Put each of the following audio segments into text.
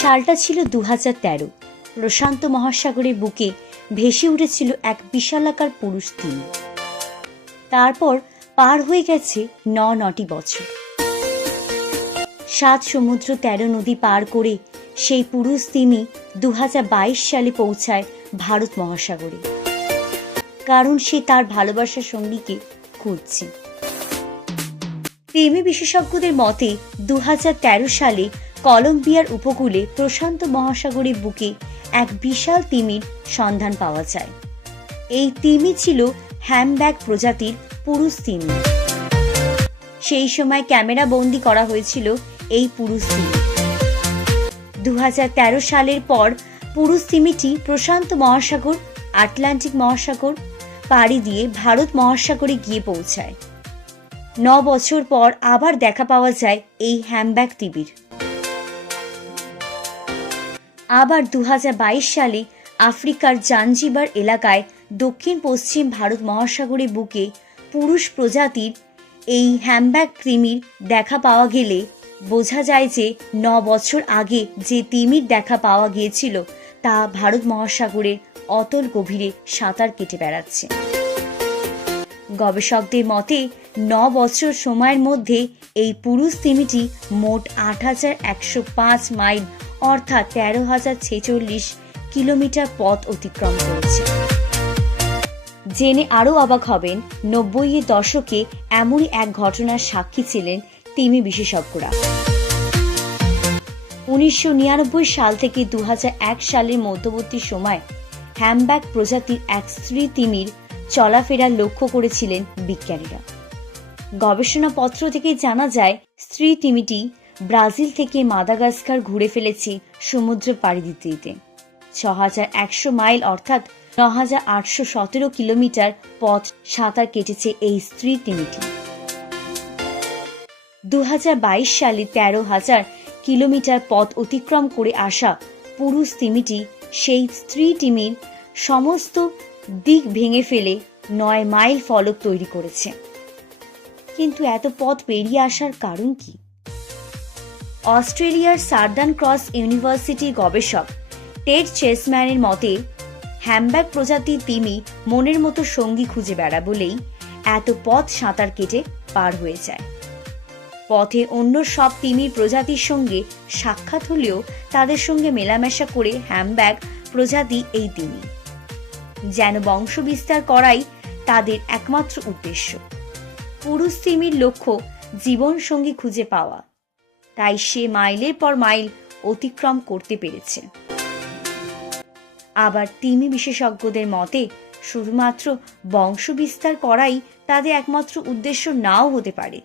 সালটা ছিল দু হাজার তেরো। প্রশান্ত মহাসাগরের বুকে ভেসে উঠেছিল এক বিশালাকার পুরুষ তিন। তারপর পার হয়ে গেছে ন নটি বছর। সাত সমুদ্র তেরো নদী পার করে সেই পুরুষ তিমি দু সালে পৌঁছায় ভারত মহাসাগরে। কারণ সে তার ভালোবাসার সঙ্গীকে খুঁজছে। তিমি বিশেষজ্ঞদের মতে দু হাজার তেরো সালে কলম্বিয়ার উপকূলে প্রশান্ত মহাসাগরের বুকে এক বিশাল তিমির সন্ধান পাওয়া যায়। এই তিমি ছিল হ্যামব্যাগ প্রজাতির পুরুষ তিমি। সেই সময় ক্যামেরা বন্দি করা হয়েছিল এই পুরুষ তিমি। দু হাজার তেরো সালের পর পুরুষ তিমিটি প্রশান্ত মহাসাগর, আটলান্টিক মহাসাগর, পাড়ি দিয়ে ভারত মহাসাগরে গিয়ে পৌঁছায়। ন বছর পর আবার দেখা পাওয়া যায় এই হ্যামব্যাগ তিমির। আবার দু হাজার বাইশ সালে আফ্রিকার জাঞ্জিবার এলাকায় দক্ষিণ পশ্চিম ভারত মহাসাগরের বুকে পুরুষ প্রজাতির এই হ্যামব্যাগ কৃমির দেখা পাওয়া গেলে বোঝা যায় যে ন বছর আগে যে তিমির দেখা পাওয়া গিয়েছিল, তা ভারত মহাসাগরের অতল গভীরে সাঁতার কেটে বেড়াচ্ছে। গবেষকদের মতে, ন বছর সময়ের মধ্যে এই পুরুষ তিমিটি মোট আট হাজার একশো পাঁচ মাইল অর্থাৎ তেরো হাজার ছেচল্লিশ কিলোমিটার পথ অতিক্রম করেছে। জেনে আরও অবাক হবেন নব্বইয়ের দশকে এমনই এক ঘটনার সাক্ষী ছিলেন তিমি বিশেষজ্ঞরা। উনিশশো নিরানব্বই সাল থেকে দু হাজার এক সালের মধ্যবর্তী সময় হ্যামব্যাক প্রজাতির এক স্ত্রী তিমির চলাফেরা লক্ষ্য করেছিলেন বিজ্ঞানীরা। গবেষণাপত্র থেকে জানা যায়, স্ত্রী তিমিটি ব্রাজিল থেকে মাদাগাস্কার ঘুরে ফেলেছে সমুদ্র পাড়ি দিতে দিতে। ছ হাজার একশো মাইল অর্থাৎ ন হাজার আটশো সতেরো কিলোমিটার পথ সাঁতার কেটেছে এই স্ত্রী তিমিটি দু সালে তেরো হাজার কিলোমিটার পথ অতিক্রম করে আসা পুরুষ তিমিটি সেই স্ত্রী টিমির সমস্ত দিক ভেঙে ফেলে নয় মাইল ফলক তৈরি করেছে। কিন্তু এত পথ পেরিয়ে আসার কারণ কি? অস্ট্রেলিয়ার সার্দান ক্রস ইউনিভার্সিটির গবেষক টেড চেসম্যানের মতে হ্যামব্যাগ প্রজাতি তিমি মনের মতো সঙ্গী খুঁজে বেড়া বলেই এত পথ সাঁতার কেটে পার হয়ে যায়। পথে অন্য সব তিমির প্রজাতির সঙ্গে সাক্ষাৎ হলেও তাদের সঙ্গে মেলামেশা করে হ্যামব্যাগ প্রজাতি এই তিমি। যেন বংশ বিস্তার করাই তাদের একমাত্র উদ্দেশ্য। পুরুষ তিমির লক্ষ্য জীবন সঙ্গী খুঁজে পাওয়া। তাই সে মাইলের পর মাইল অতিক্রম করতে পেরেছে। আবার তিমি বিশেষজ্ঞদের মতে, শুধুমাত্র বংশ বিস্তার করাই তাদের একমাত্র উদ্দেশ্য নাও হতে পারে।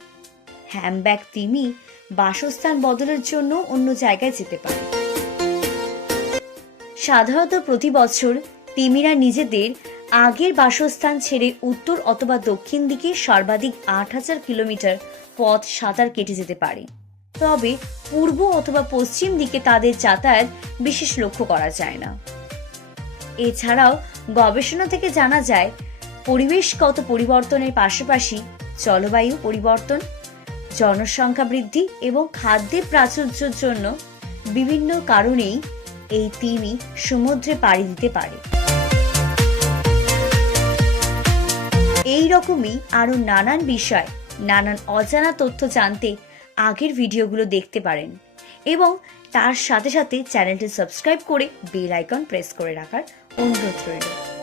হ্যামব্যাগ তিমি বাসস্থান বদলের জন্য অন্য জায়গায় যেতে পারে। সাধারণত প্রতি বছর তিমিরা নিজেদের আগের বাসস্থান ছেড়ে উত্তর অথবা দক্ষিণ দিকে সর্বাধিক আট হাজার কিলোমিটার পথ সাঁতার কেটে যেতে পারে। তবে পূর্ব অথবা পশ্চিম দিকে তাদের যাতায়াত বিশেষ লক্ষ্য করা যায় না। এছাড়াও গবেষণা থেকে জানা যায়, পরিবেশগত পরিবর্তনের পাশাপাশি জলবায়ু পরিবর্তন, জনসংখ্যা বৃদ্ধি এবং খাদ্যে প্রাচুর্যের জন্য বিভিন্ন কারণেই এই তিমি সমুদ্রে পাড়ি দিতে পারে। এই রকমই আরও নানান বিষয়, নানান অজানা তথ্য জানতে আগের ভিডিওগুলো দেখতে পারেন এবং তার সাথে সাথে চ্যানেলটি সাবস্ক্রাইব করে বেল আইকন প্রেস করে রাখার অনুরোধ রইল।